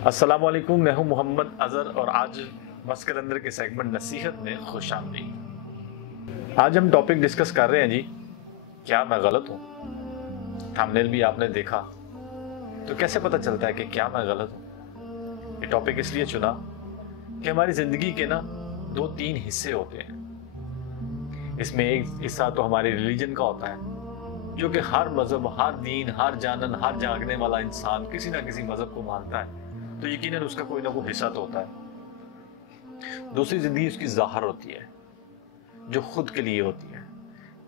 अस्सलाम वालेकुम, मैं हूं मोहम्मद अजहर और आज मस्कर अंदर के सेगमेंट नसीहत में खुश आमदीद। आज हम टॉपिक डिस्कस कर रहे हैं जी, क्या मैं गलत हूं। थंबनेल भी आपने देखा, तो कैसे पता चलता है कि क्या मैं गलत हूं। ये टॉपिक इसलिए चुना कि हमारी जिंदगी के ना 2-3 हिस्से होते हैं। इसमें एक हिस्सा तो हमारे रिलीजन का होता है, जो कि हर मजहब, हर दीन, हर जानन, हर जागने वाला इंसान किसी ना किसी मजहब को मानता है, तो यकीनन उसका कोई ना कोई हिस्सा तो होता है। दूसरी जिंदगी उसकी ज़ाहिर होती है, जो खुद के लिए होती है।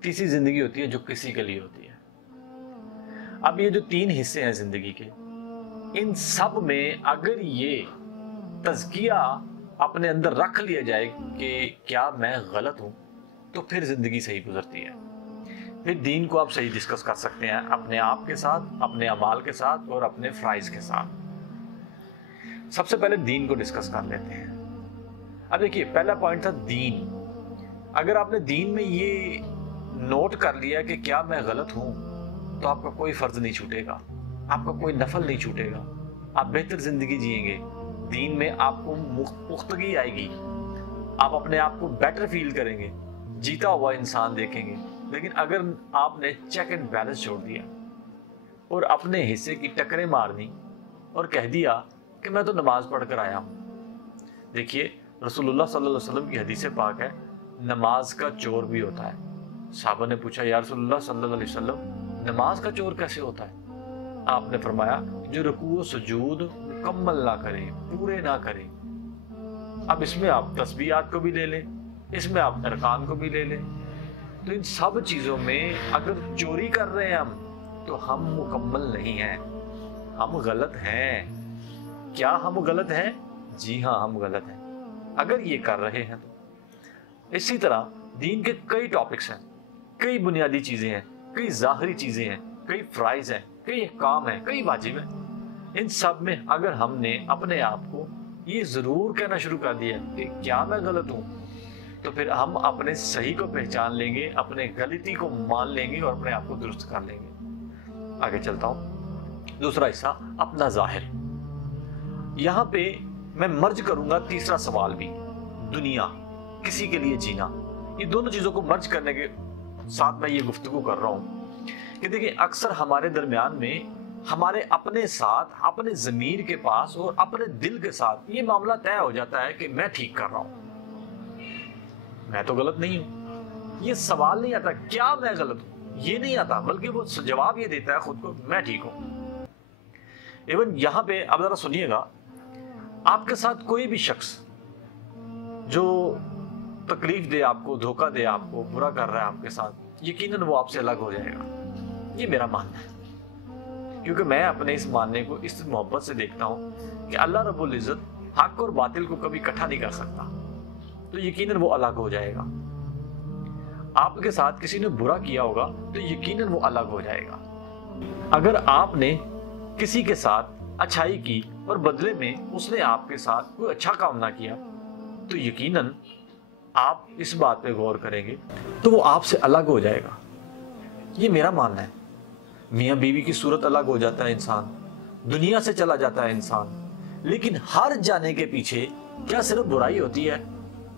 तीसरी जिंदगी होती है जो किसी के लिए होती है। अब ये जो 3 हिस्से हैं जिंदगी के, इन सब में अगर ये तज़किया अपने अंदर रख लिया जाए कि क्या मैं गलत हूं, तो फिर जिंदगी सही गुजरती है। फिर दीन को आप सही डिस्कस कर सकते हैं, अपने आप के साथ, अपने अमाल के साथ और अपने फ़राइज़ के साथ। सबसे पहले दीन को डिस्कस कर लेते हैं। अब देखिए, पहला पॉइंट था दीन। अगर आपने दीन में ये नोट कर लिया कि क्या मैं गलत हूं, तो आपका कोई फर्ज नहीं छूटेगा, आपका कोई नफल नहीं छूटेगा, आप बेहतर जिंदगी जिएंगे। दीन में आपको पुख्तगी आएगी, आप अपने आप को बेटर फील करेंगे, जीता हुआ इंसान देखेंगे। लेकिन अगर आपने चेक एंड बैलेंस छोड़ दिया और अपने हिस्से की टक्करें मार दी और कह दिया कि मैं तो नमाज पढ़ कर आया हूं। देखिए, रसूलुल्लाह सल्लल्लाहु अलैहि वसल्लम की हदीस पाक है, नमाज का चोर भी होता है। साहबा ने पूछा, या रसूलुल्लाह सल्लल्लाहु अलैहि वसल्लम, नमाज का चोर कैसे होता है? आपने फरमाया, जो रुकू व सुजूद मुकम्मल ना करे, पूरे ना करे। अब इसमें आप तस्बीहात को भी ले लें, इसमें आप अरकान को भी ले लें, तो इन सब चीज़ों में अगर चोरी कर रहे हैं हम, तो हम मुकम्मल नहीं हैं, हम गलत हैं। क्या हम गलत हैं? जी हाँ, हम गलत हैं अगर ये कर रहे हैं तो। इसी तरह दीन के कई टॉपिक्स हैं, कई बुनियादी चीज़ें हैं, कई ज़ाहरी चीज़ें हैं, कई फ़राइज़ हैं, कई अहकाम हैं, कई वाजिब हैं। इन सब में अगर हमने अपने आप को ये ज़रूर कहना शुरू कर दिया कि क्या मैं गलत हूँ, तो फिर हम अपने सही को पहचान लेंगे, अपने गलती को मान लेंगे और अपने आप को दुरुस्त कर लेंगे। आगे चलता हूँ। दूसरा हिस्सा, अपना ज़ाहिर। यहाँ पे मैं मर्ज करूंगा तीसरा सवाल भी, दुनिया, किसी के लिए जीना। ये दोनों चीज़ों को मर्ज करने के साथ मैं ये गुफ्तगू कर रहा हूँ कि देखिए, अक्सर हमारे दरमियान में हमारे अपने साथ, अपने ज़मीर के पास और अपने दिल के साथ ये मामला तय हो जाता है कि मैं ठीक कर रहा हूँ, मैं तो गलत नहीं हूँ। ये सवाल नहीं आता क्या मैं गलत हूँ, ये नहीं आता, बल्कि वो जवाब ये देता है खुद को, मैं ठीक हूँ। इवन यहाँ पे अब ज़रा सुनिएगा, आपके साथ कोई भी शख्स जो तकलीफ दे आपको, धोखा दे आपको, बुरा कर रहा है आपके साथ, यकीनन वो आपसे अलग हो जाएगा। ये मेरा मानना है, क्योंकि मैं अपने इस मानने को इस मोहब्बत से देखता हूँ कि अल्लाह रब्बुल इज़्ज़त हक और बातिल को कभी इकट्ठा नहीं कर सकता, तो यकीनन वो अलग हो जाएगा। आपके साथ किसी ने बुरा किया होगा तो यकीनन वो अलग हो जाएगा। अगर आपने किसी के साथ अच्छाई की और बदले में उसने आपके साथ कोई अच्छा काम ना किया, तो यकीनन आप इस बात पे गौर करेंगे तो वो आपसे अलग हो जाएगा। ये मेरा मानना है। मियाँ बीवी की सूरत अलग हो जाता है इंसान, दुनिया से चला जाता है इंसान, लेकिन हर जाने के पीछे क्या सिर्फ बुराई होती है?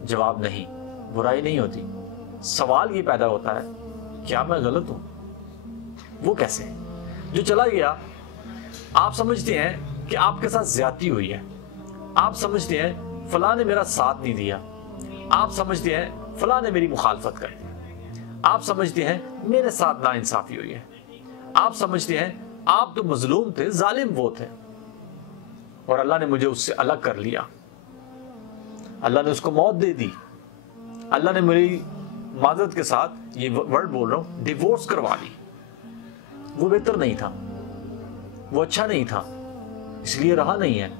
जवाब नहीं, बुराई नहीं होती। सवाल ये पैदा होता है, क्या मैं गलत हूं? वो कैसे? जो चला गया, आप समझते हैं कि आपके साथ ज्यादती हुई है, आप समझते हैं फलां ने मेरा साथ नहीं दिया, आप समझते हैं फलां ने मेरी मुखालफत कर दी, आप समझते हैं मेरे साथ नाइंसाफी हुई है, आप समझते हैं आप तो मजलूम थे, जालिम वो थे, और अल्लाह ने मुझे उससे अलग कर लिया, अल्लाह ने उसको मौत दे दी, अल्लाह ने मेरी माजरत के साथ, ये वर्ड बोल रहा हूं, डिवोर्स करवा दी। वो बेहतर नहीं था, वो अच्छा नहीं था, इसलिए रहा नहीं है।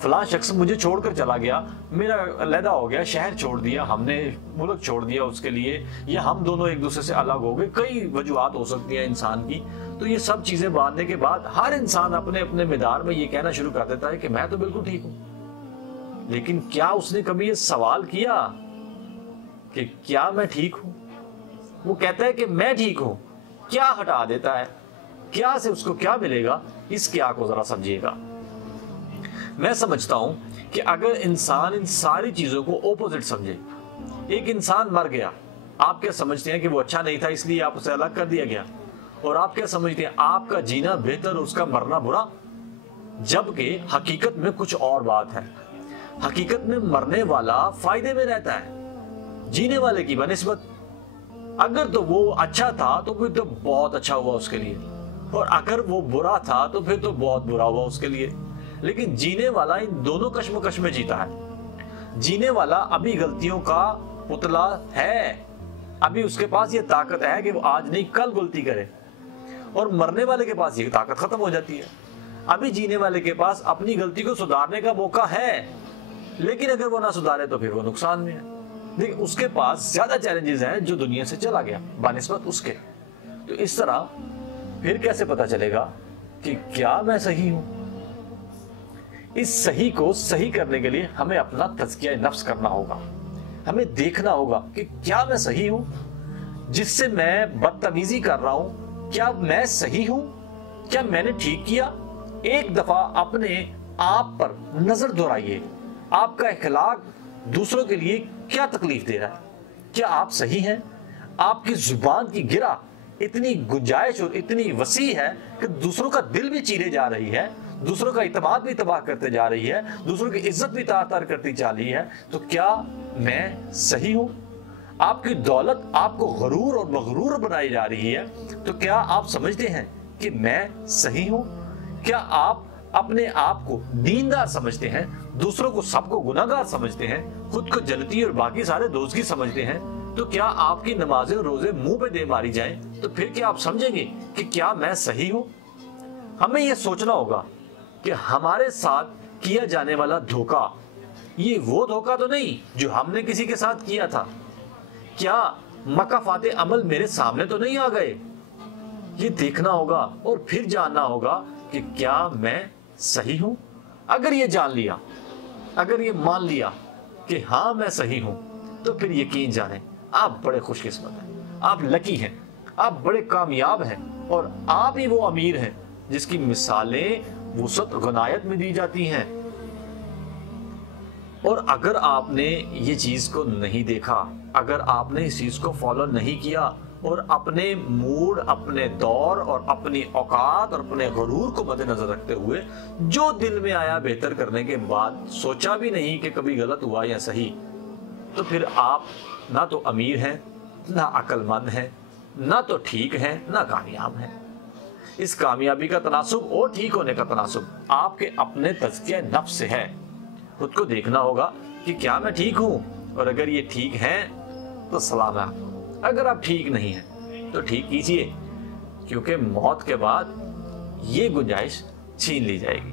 फलां शख्स मुझे छोड़कर चला गया, मेरा अलहदा हो गया, शहर छोड़ दिया हमने, मुल्क छोड़ दिया उसके लिए, या हम दोनों एक दूसरे से अलग हो गए। कई वजूहात हो सकती हैं इंसान की। तो ये सब चीजें बांधने के बाद हर इंसान अपने अपने मैदान में ये कहना शुरू कर देता है कि मैं तो बिल्कुल ठीक हूं। लेकिन क्या उसने कभी ये सवाल किया कि क्या मैं ठीक हूं? वो कहता है कि मैं ठीक हूं, क्या हटा देता है, क्या से उसको क्या मिलेगा, इस क्या को जरा समझिएगा। मैं समझता हूं कि अगर इंसान इन सारी चीजों को ऑपोजिट समझे, एक इंसान मर गया, आप क्या समझते हैं कि वो अच्छा नहीं था इसलिए आप उसे अलग कर दिया गया, और आप क्या समझते हैं आपका जीना बेहतर और उसका मरना बुरा, जबकि हकीकत में कुछ और बात है। हकीकत में मरने वाला फायदे में रहता है जीने वाले की बनिस्बत। अगर तो वो अच्छा था तो फिर तो बहुत अच्छा हुआ उसके लिए, और अगर वो बुरा था तो फिर तो बहुत बुरा हुआ उसके लिए। लेकिन जीने वाला इन दोनों कश्मकश में जीता है। जीने वाला अभी गलतियों का पुतला है, अभी उसके पास ये ताकत है कि वो आज नहीं कल गलती करे, और मरने वाले के पास ये ताकत खत्म हो जाती है। अभी जीने वाले के पास अपनी गलती को सुधारने का मौका है, लेकिन अगर वो ना सुधारे तो फिर वो नुकसान में है। देखिए, उसके पास ज्यादा चैलेंजेस हैं जो दुनिया से चला गया बनिस्बत उसके। तो इस तरह फिर कैसे पता चलेगा कि क्या मैं सही हूं? इस सही को सही करने के लिए हमें अपना तज़किया नफ्स करना होगा। हमें देखना होगा कि क्या मैं सही हूं, जिससे मैं बदतमीजी कर रहा हूं, क्या मैं सही हूं, क्या मैंने ठीक किया? एक दफा अपने आप पर नजर दोहराइए, आपका इखलाक दूसरों के लिए क्या तकलीफ दे रहा है? क्या आप सही हैं? आपकी जुबान की गिरा इतनी गुंजाइश और इतनी वसी है कि दूसरों का दिल भी चीरे जा रही है, दूसरों का इत्मीनान भी तबाह करते जा रही है, दूसरों की इज्जत भी तार-तार करती जा रही है। तो क्या मैं सही हूं? आपकी दौलत आपको गरूर और मगरूर बनाई जा रही है, तो क्या आप समझते हैं कि मैं सही हूं? क्या आप अपने आप को दीनदार समझते हैं, दूसरों को सबको गुनाहगार समझते हैं, खुद को जन्नती और बाकी सारे दोज़खी समझते हैं? तो क्या आपकी नमाजें और रोजे मुंह पे दे मारी जाएं, तो फिर क्या आप समझेंगे कि क्या मैं सही हूं? हमें यह सोचना होगा कि हमारे साथ किया जाने वाला धोखा, ये वो धोखा तो नहीं जो हमने किसी के साथ किया था। क्या मकाफाते अमल मेरे सामने तो नहीं आ गए? ये देखना होगा और फिर जानना होगा कि क्या मैं सही हूं। अगर ये जान लिया, अगर ये मान लिया कि हाँ मैं सही हूं, तो फिर यकीन जाने आप बड़े खुशकिस्मत हैं, आप लकी हैं, आप बड़े कामयाब हैं, और आप ही वो अमीर हैं जिसकी मिसालें वुसअत गनायत में दी जाती हैं। और अगर आपने ये चीज को नहीं देखा, अगर आपने इस चीज को फॉलो नहीं किया और अपने मूड, अपने दौर और अपनी औकात और अपने गरूर को मद्देनजर रखते हुए जो दिल में आया बेहतर करने के बाद सोचा भी नहीं कि कभी गलत हुआ या सही, तो फिर आप ना तो अमीर हैं, ना अक्लमंद हैं, ना तो ठीक हैं, ना कामयाब हैं। इस कामयाबी का तनासुब और ठीक होने का तनासुब आपके अपने तज़किया नफ्स से है। खुद को देखना होगा कि क्या मैं ठीक हूं, और अगर ये ठीक है तो सलाम है आपको। अगर आप ठीक नहीं हैं तो ठीक कीजिए, क्योंकि मौत के बाद ये गुंजाइश छीन ली जाएगी।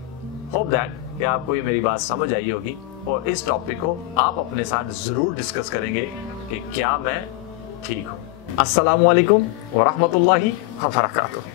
होप दैट कि आपको ये मेरी बात समझ आई होगी, और इस टॉपिक को आप अपने साथ जरूर डिस्कस करेंगे कि क्या मैं ठीक हूं। अस्सलामु अलैकुम व रहमतुल्लाहि व बरकातुहू।